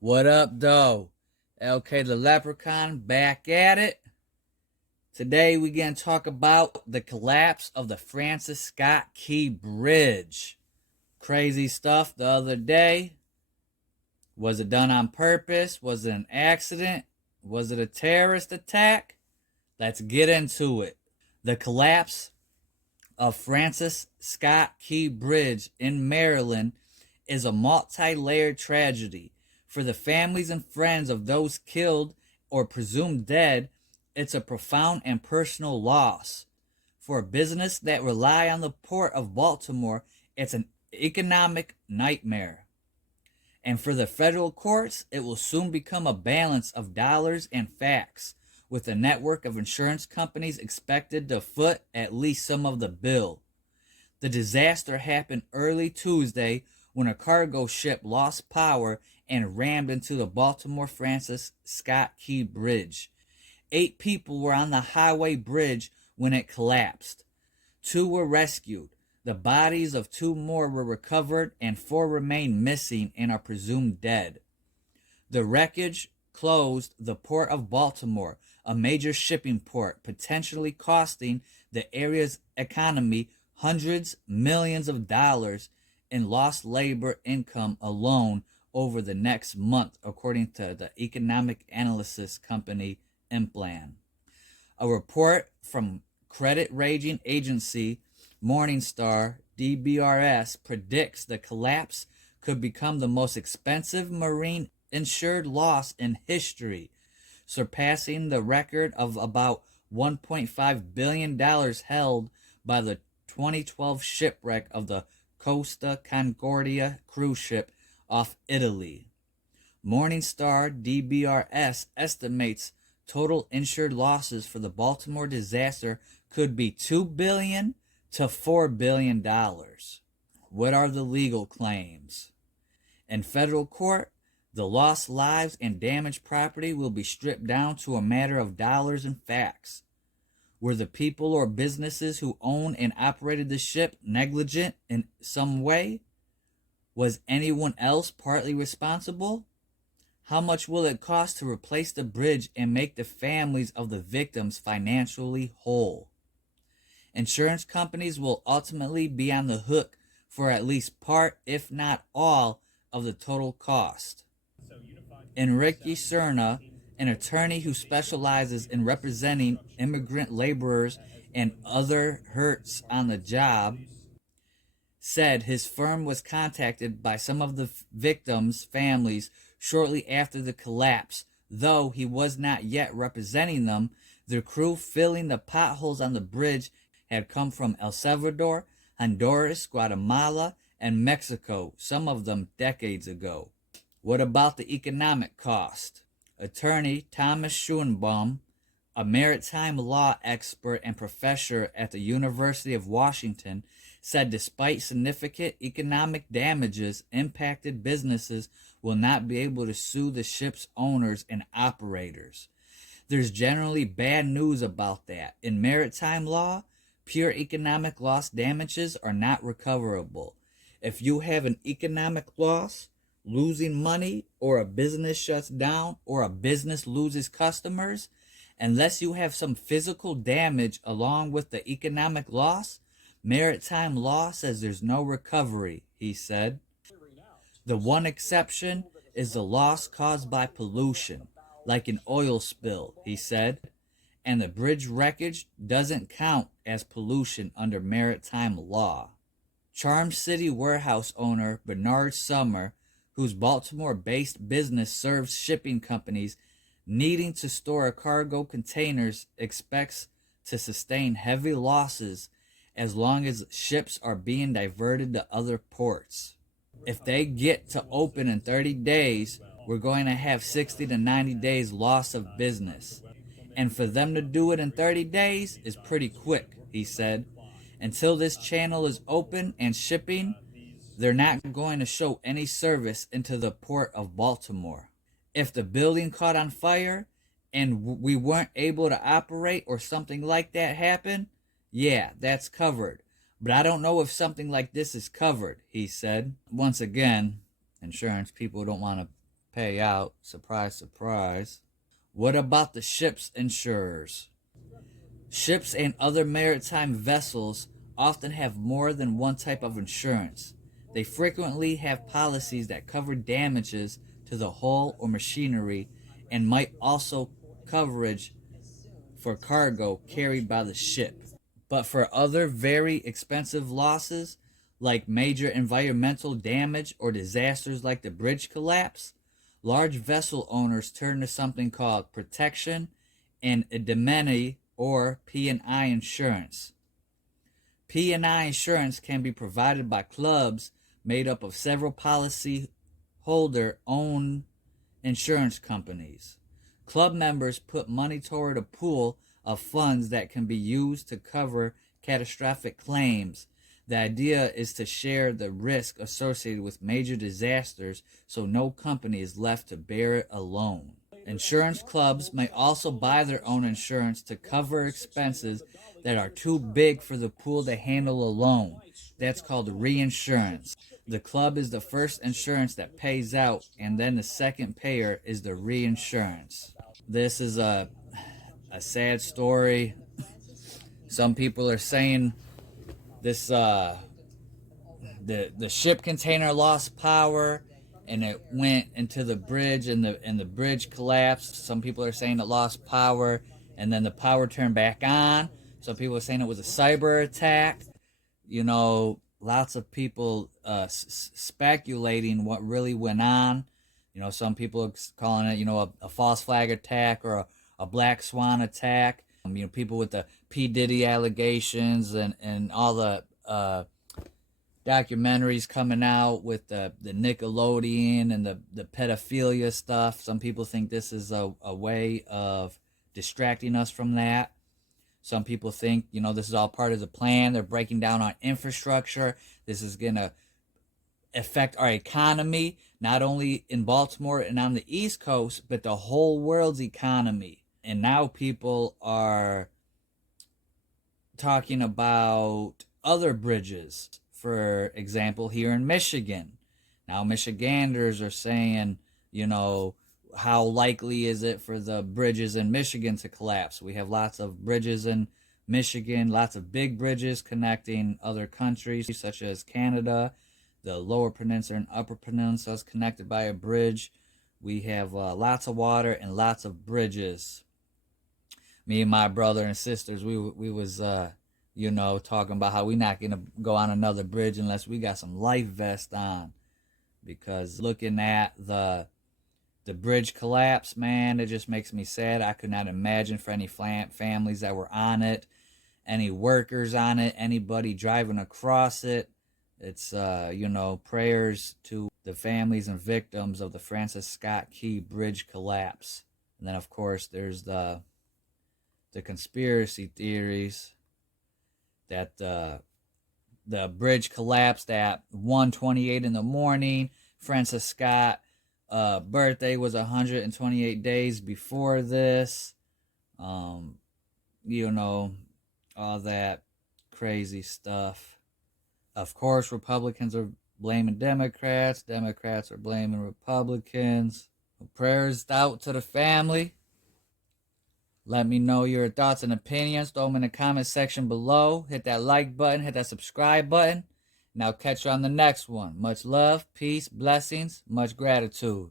What up, though? LK the Leprechaun back at it. Today we gonna talk about the collapse of the Francis Scott Key Bridge. Crazy stuff the other day. Was it done on purpose? Was it an accident? Was it a terrorist attack? Let's get into it. The collapse of Francis Scott Key Bridge in Maryland is a multi-layered tragedy. For the families and friends of those killed or presumed dead, it's a profound and personal loss. For a business that rely on the Port of Baltimore, it's an economic nightmare. And for the federal courts, it will soon become a balance of dollars and facts, with a network of insurance companies expected to foot at least some of the bill. The disaster happened early Tuesday when a cargo ship lost power and rammed into the Baltimore Francis Scott Key Bridge. 8 people were on the highway bridge when it collapsed. 2 were rescued. The bodies of 2 more were recovered and 4 remain missing and are presumed dead. The wreckage closed the Port of Baltimore, a major shipping port, potentially costing the area's economy hundreds of millions of dollars in lost labor income alone over the next month, according to the economic analysis company Implan. A report from credit rating agency Morningstar DBRS predicts the collapse could become the most expensive marine insured loss in history, surpassing the record of about $1.5 billion held by the 2012 shipwreck of the Costa Concordia cruise ship off Italy. Morningstar DBRS estimates total insured losses for the Baltimore disaster could be $2 billion to $4 billion. What are the legal claims? In federal court, the lost lives and damaged property will be stripped down to a matter of dollars and facts. Were the people or businesses who owned and operated the ship negligent in some way? Was anyone else partly responsible? How much will it cost to replace the bridge and make the families of the victims financially whole? Insurance companies will ultimately be on the hook for at least part, if not all, of the total cost. Enrique Cerna, an attorney who specializes in representing immigrant laborers and other hurts on the job, said his firm was contacted by some of the victims' families shortly after the collapse. Though he was not yet representing them, the crew filling the potholes on the bridge had come from El Salvador, Honduras, Guatemala, and Mexico, some of them decades ago. What about the economic cost? Attorney Thomas Schoenbaum, a maritime law expert and professor at the University of Washington, said despite significant economic damages, impacted businesses will not be able to sue the ship's owners and operators. There's generally bad news about that. In maritime law, pure economic loss damages are not recoverable. If you have an economic loss, losing money, or a business shuts down, or a business loses customers, unless you have some physical damage along with the economic loss, maritime law says there's no recovery, he said. The one exception is the loss caused by pollution, like an oil spill, he said, and the bridge wreckage doesn't count as pollution under maritime law. Charm City warehouse owner Bernard Summer, whose Baltimore-based business serves shipping companies needing to store cargo containers, expects to sustain heavy losses as long as ships are being diverted to other ports. If they get to open in 30 days, we're going to have 60 to 90 days loss of business. And for them to do it in 30 days is pretty quick, he said. Until this channel is open and shipping, they're not going to show any service into the Port of Baltimore. If the building caught on fire and we weren't able to operate or something like that happened, yeah, that's covered. But I don't know if something like this is covered, he said. Once again, insurance people don't want to pay out. Surprise, surprise. What about the ship's insurers? Ships and other maritime vessels often have more than one type of insurance. They frequently have policies that cover damages to the hull or machinery and might also coverage for cargo carried by the ship. But for other very expensive losses, like major environmental damage or disasters like the bridge collapse, large vessel owners turn to something called protection and indemnity or P&I insurance. P&I insurance can be provided by clubs made up of several policy holder owned insurance companies. Club members put money toward a pool of funds that can be used to cover catastrophic claims. The idea is to share the risk associated with major disasters so no company is left to bear it alone. Insurance clubs may also buy their own insurance to cover expenses that are too big for the pool to handle alone. That's called reinsurance. The club is the first insurance that pays out, and then the second payer is the reinsurance. This is a sad story. Some people are saying this the ship container lost power and it went into the bridge and the bridge collapsed. Some people are saying it lost power and then the power turned back on. Some people are saying it was a cyber attack. You know, lots of people speculating what really went on. You know, some people are calling it, you know, a false flag attack or a black swan attack. You know, people with the P. Diddy allegations and all the documentaries coming out with the Nickelodeon and the pedophilia stuff. Some people think this is a way of distracting us from that. Some people think, you know, this is all part of the plan. They're breaking down our infrastructure. This is going to affect our economy, not only in Baltimore and on the East Coast, but the whole world's economy. And now people are talking about other bridges. For example, here in Michigan. Now, Michiganders are saying, you know, how likely is it for the bridges in Michigan to collapse? We have lots of bridges in Michigan, lots of big bridges connecting other countries such as Canada. The Lower Peninsula and Upper Peninsula is connected by a bridge. We have lots of water and lots of bridges. Me and my brother and sisters, we was you know, talking about how we're not gonna go on another bridge unless we got some life vest on, because looking at the bridge collapse, man, it just makes me sad. I could not imagine for any families that were on it, any workers on it, anybody driving across it. It's you know, prayers to the families and victims of the Francis Scott Key Bridge collapse. And then of course there's the conspiracy theories that the bridge collapsed at 1:28 in the morning. Francis Scott birthday was 128 days before this. You know, all that crazy stuff. Of course, Republicans are blaming Democrats. Democrats are blaming Republicans. Prayers out to the family. Let me know your thoughts and opinions. Throw them in the comment section below. Hit that like button. Hit that subscribe button. And I'll catch you on the next one. Much love, peace, blessings, much gratitude.